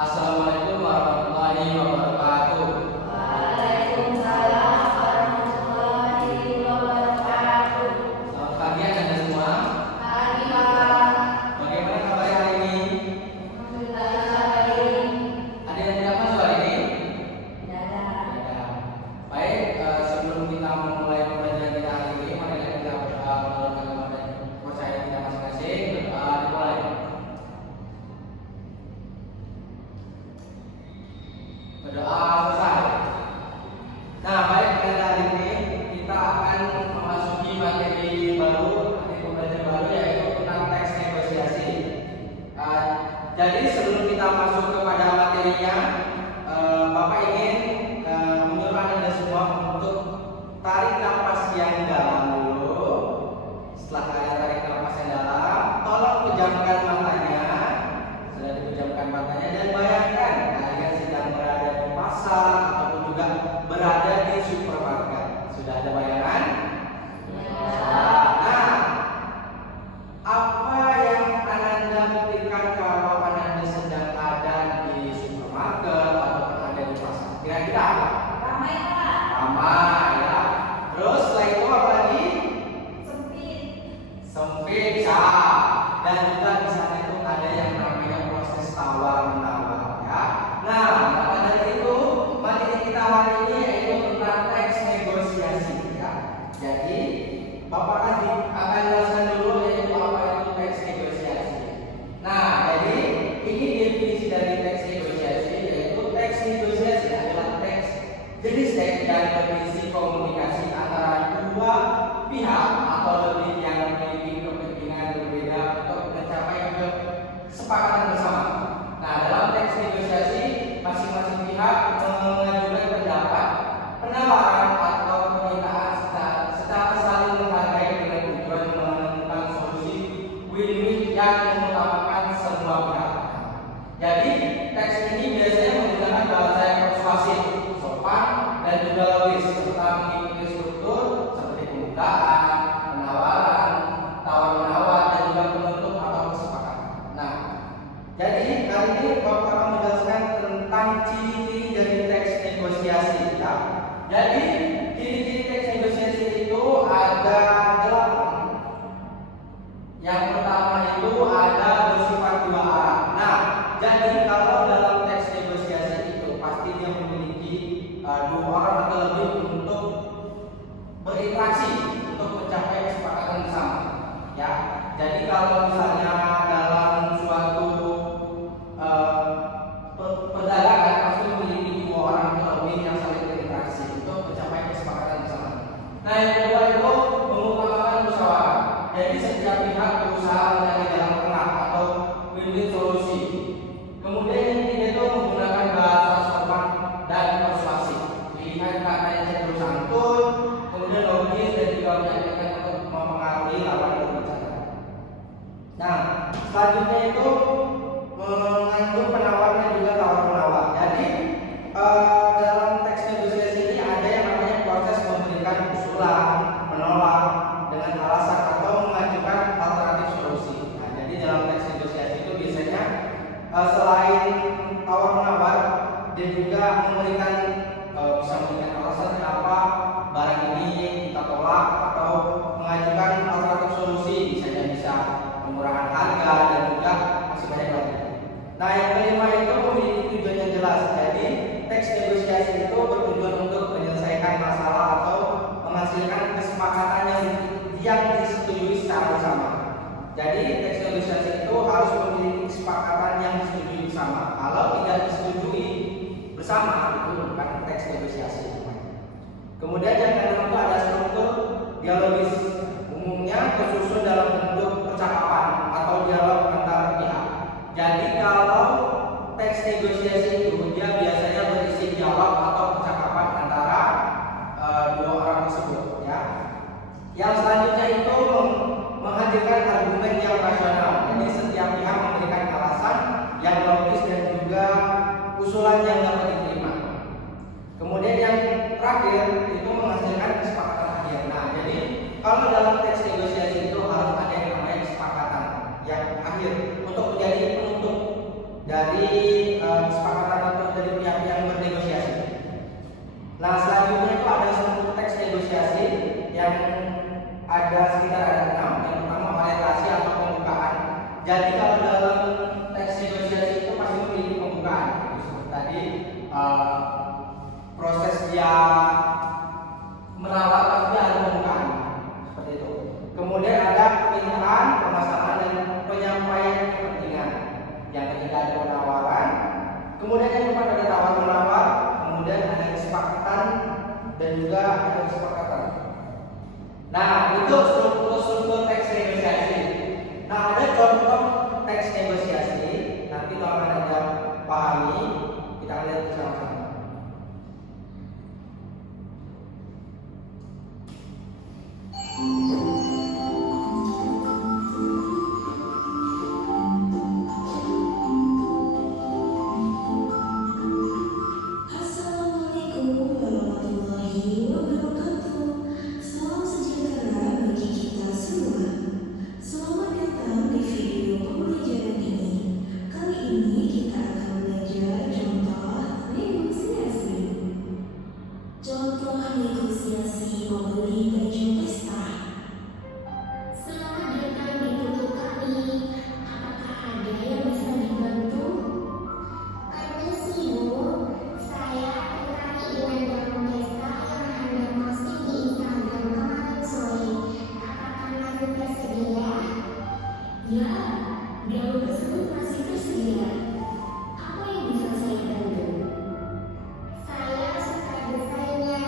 Assalamualaikum warahmatullahi wabarakatuh. Waalaikumsalam warahmatullahi wabarakatuh. Selamat pagi Anda semua. Pagi Pak. Bagaimana kabar hari ini? Alhamdulillah baik. Ada yang tidak masuk hari ini? Tidak ada. Ada. Baik, sebelum kita memulai pembelajaran kita hari ini, mari kita melakukan percaya kita masing-masing. Dimulai. Berdoa selesai. Nah, baik, pada hari ini kita akan memasuki materi baru, materi pembelajaran baru, yaitu tentang teks negosiasi. Jadi sebelum kita masuk kepada materinya, Bapak ingin menyuruh Anda semua untuk tarik nafas yang dalam dulu. Setelah kalian tarik nafas yang dalam, tolong pejamkan matanya. Sudah dipejamkan matanya dan bayangkan kalian sedang berada di pasar ataupun juga berada di supermarket. Sudah ada bayangan? Nah, apa yang Anda pikirkan kalau Anda sedang ada di supermarket ataupun ada di pasar? Kira-kira apa? Ramai Pak. Ramai ya. Terus setelah itu apa lagi? Sempit. Sempit ya. Dan juga di sana itu ada yang namanya proses tawar menawar ya. Nah, maka dari itu materi kita hari ini yaitu tentang teks negosiasi ya. Jadi Bapak akan jelaskan dulu yaitu apa itu teks negosiasi. Nah, jadi ini definisi dari teks negosiasi, yaitu teks negosiasi adalah teks jenis teks yang berisi komunikasi antara dua pihak atau lebih yang memiliki kepentingan berbeda untuk mencapai kesepakatan bersama. Nah, dalam teks negosiasi masing-masing pihak mengajukan pendapat, penawaran atau permintaan secara saling menghargai dengan tujuan menemukan solusi win-win yang mengutamakan semua pihak. Jadi teks ini biasanya menggunakan bahasa yang persuasif, sopan, dan juga logis serta mengikuti struktur seperti pembukaan, penawaran, tawar-menawar, dan juga penutup atau kesepakatan. Nah, jadi kali ini Bapak akan menjelaskan tentang ciri-ciri dari teks negosiasi ya. Jadi ciri-ciri teks negosiasi itu ada 8. Yang pertama itu ada bersifat dua arah. Nah, jadi kalau dalam teks negosiasi itu pasti dia memiliki dua orang atau lebih untuk berinteraksi untuk mencapai kesepakatan bersama. Ya, jadi kalau misalnya dalam suatu perdagangan pasti memiliki dua orang atau lebih yang saling berinteraksi untuk mencapai kesepakatan bersama. Nah, yang kedua itu mengutamakan musyawarah. Jadi setiap pihak berusaha mencari jalan tengah atau win-win solusi. Kemudian yang ketiga itu menggunakan bahasa sopan dan persuasif. Pilihan kata yang cenderung santun, kemudian logis dan juga menyampaikan untuk mempengaruhi lawan berbicara. Nah, selanjutnya itu mengandung penawaran dan juga tawar-menawar. Jadi dalam teks negosiasi ini ada yang namanya proses memberikan usulan, menolak dengan alasan atau mengajukan alternatif solusi. Nah, jadi dalam teks negosiasi itu biasanya selain tawar-menawar dan juga memberikan bisa memberikan alasan kenapa barang ini kita tolak atau mengajukan alternatif solusi, misalnya bisa pengurangan harga dan juga masih banyak lagi. Nah, yang kelima itu memiliki tujuan yang jelas. Jadi teks negosiasi itu bertujuan untuk menyelesaikan masalah atau menghasilkan kesepakatan yang disetujui secara bersama. Jadi teks negosiasi itu harus memiliki kesepakatan yang disetujui bersama. Kalau tidak disetujui bersama itu bukan teks negosiasi. Kemudian yang kedua itu ada struktur dialogis, umumnya tersusun dalam bentuk percakapan atau dialog antar pihak. Jadi kalau teks negosiasi itu dia biasanya berisi dialog atau percakapan antara dua orang tersebut ya. Yang selanjutnya itu menghadirkan argumen yang rasional. Jadi setiap pihak memberikan alasan yang logis dan juga usulan yang dapat diterima. Kemudian yang terakhir itu menghasilkan kesepakatan akhir. Nah, jadi kalau dalam teks negosiasi itu harus ada yang namanya kesepakatan yang akhir untuk menjadi penutup dari kesepakatan atau dari pihak yang bernegosiasi. Nah, selanjutnya itu ada 10 teks negosiasi yang ada sekitar ada 6. Yang pertama orientasi atau pembukaan. Jadi kalau dalam teks negosiasi itu pasti memiliki pembukaan. Seperti tadi proses dia menawar pasti ada pembukaan seperti itu. Kemudian ada pemilihan, permasalahan dan penyampaian kepentingan. Yang ketiga ada penawaran. Kemudian yang keempat ada tawar menawar. Kemudian ada kesepakatan dan juga ada kesepakatan. Nah, itu struktur teks negosiasi. Nah, ada contoh teks negosiasi. Nanti kalau Anda pahami, kita akan lihat bersama-sama. Assalamualaikum warahmatullahi wabarakatuh. Salam sejahtera bagi kita semua. Selamat datang di video pembelajaran ini. Kali ini kita akan belajar contoh negosiasi. Contoh negosiasi membeli baju pesta. Selamat datang di toko kami. Apakah ada yang bisa dibantu? Permisi Bu, saya tertarik dengan jamu pesta yang Anda posting di Instagram kemarin sore. Apakah masih tersedia? Ya, jamu tersebut masih tersedia. Apa yang bisa saya bantu? Saya suka desainnya,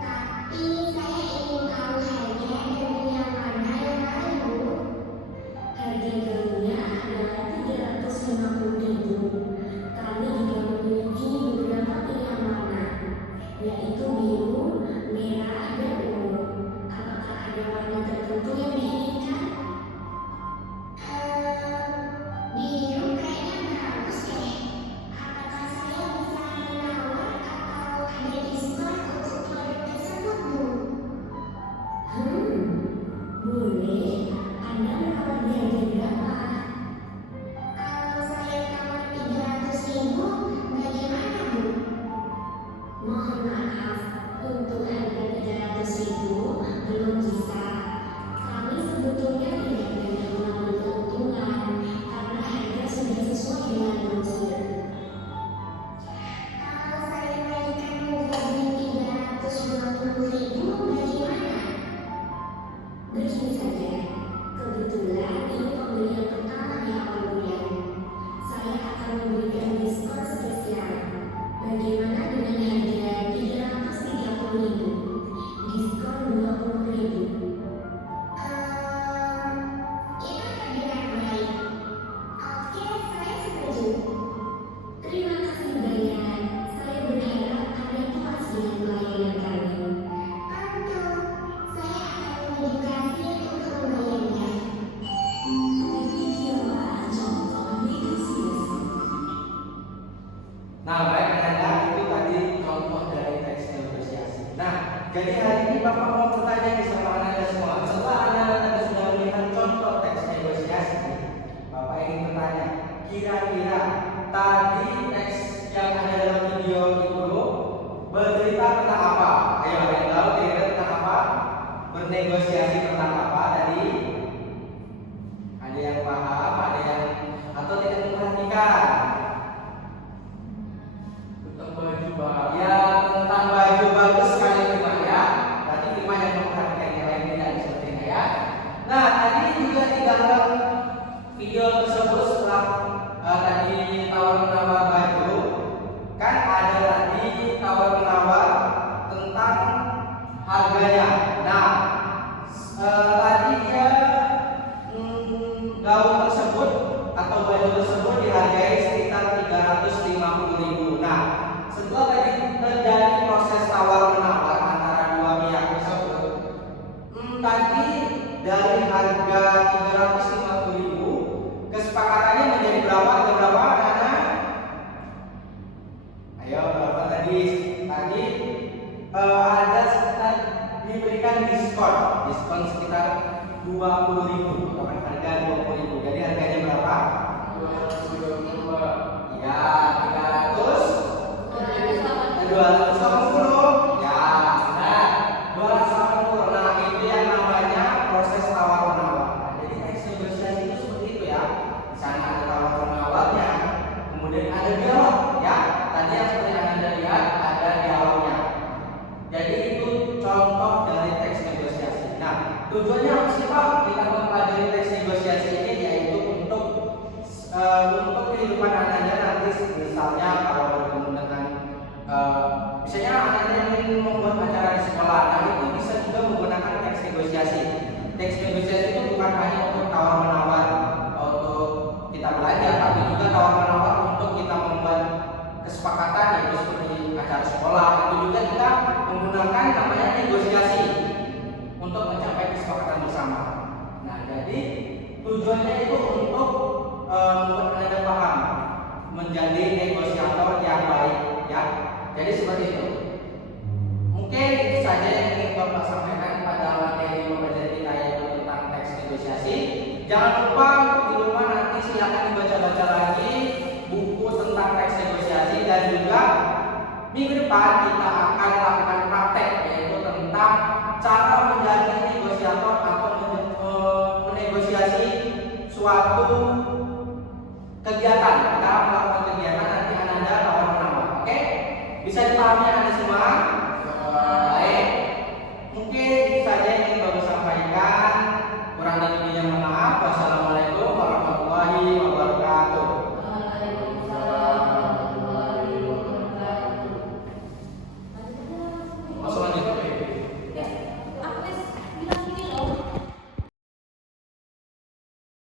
tapi saya ingin tahu harga dan yang mana yang lain Bu. Harga gaunnya adalah 350.000. Kami juga memiliki beberapa pilihan warna, yaitu biru, merah, dan ungu. Apakah ada warna tertentu yang diinginkan? Biru kayaknya bagus deh. Apakah saya bisa menawar atau ada diskon untuk produk tersebut Bu? Boleh. Anda menawar di harga berapa? Kalau saya tawar 300.000, bagaimana Bu? Mohon maaf, untuk harga 300.000 belum bisa. Kami sebetulnya tidak banyak mengambil keuntungan karena harga sudah sesuai dengan brosur. Kalau saya naikkan menjadi 350.000, bagaimana? Begini saja, kebetulan ini pembelian pertama di awal bulan. Saya akan memberikan diskon spesial. Bagaimana dengan harga 330.000? Diskon 20.000. Itu terdengar baik. Oke, saya setuju. Terima kasih banyak. Saya berharap Anda puas dengan pelayanan kami. Tentu, saya akan mengedukasi untuk membayarnya. Demikianlah contoh negosiasi. Nah, baik Anda, itu tadi contoh dari teks negosiasi. Nah, jadi hari ini Bapak mau bertanya nih sama Anda semua. Setelah Anda sudah melihat contoh teks negosiasi, Bapak ingin bertanya, kira-kira tadi teks yang ada dalam video itu bercerita tentang apa? Ayo, ada yang tahu kira-kira tentang apa? Bernegosiasi tentang apa tadi? Ada yang paham, ada yang atau tidak memperhatikan? Tentang baju bahan. Ya, tentang baju bagus sekali Firman ya. Tadi Firman yang memperhatikan yang lain tidak sepertinya ya. Nah, tadi juga di dalam video tersebut setelah tadi tawar menawar baju, kan ada tadi tawar menawar tentang harganya. Nah, tadi dia gaun tersebut atau baju tersebut dihargai sekitar 350.000. Nah, setelah tadi terjadi proses tawar menawar antara dua pihak tersebut, tadi dari harga 350.000 kesepakatannya menjadi berapa? Ada berapa anak-anak? Ayo, berapa tadi? Tadi ada sekitar diberikan diskon sekitar 20.000, harga 20.000. Jadi harganya berapa? 232. Ya, 280. Ya, nah 280. Nah, itu yang namanya proses tawar menawar. Nah, jadi teks negosiasi itu seperti itu ya. Di sana ada tawar menawarnya, kemudian ada dialog ya. Tadi yang seperti yang Anda lihat ada dialognya. Jadi itu contoh dari teks negosiasi. Nah, tujuannya apa sih Pak? Kita mempelajari teks negosiasi ini yaitu untuk kehidupan Anda nanti, misalnya kalau bertemu dengan misalnya Anda ingin membuat acara di sekolah, nah itu bisa juga menggunakan teks negosiasi. Teks negosiasi itu bukan hanya untuk tawar menawar untuk kita belajar, tapi juga tawar menawar untuk kita membuat kesepakatan, yaitu seperti acara sekolah. Itu juga kita menggunakan namanya negosiasi untuk mencapai kesepakatan bersama. Nah, jadi tujuannya itu untuk membuat Anda paham, menjadi negosiator yang baik ya. Jadi seperti itu. Mungkin itu saja yang ingin Bapak sampaikan pada materi pembelajaran kita yaitu tentang teks negosiasi. Jangan lupa untuk di rumah nanti silakan dibaca-baca lagi buku tentang teks negosiasi, dan juga minggu depan kita akan lakukan praktek yaitu tentang cara menjadi negosiator atau menegosiasi suatu kegiatan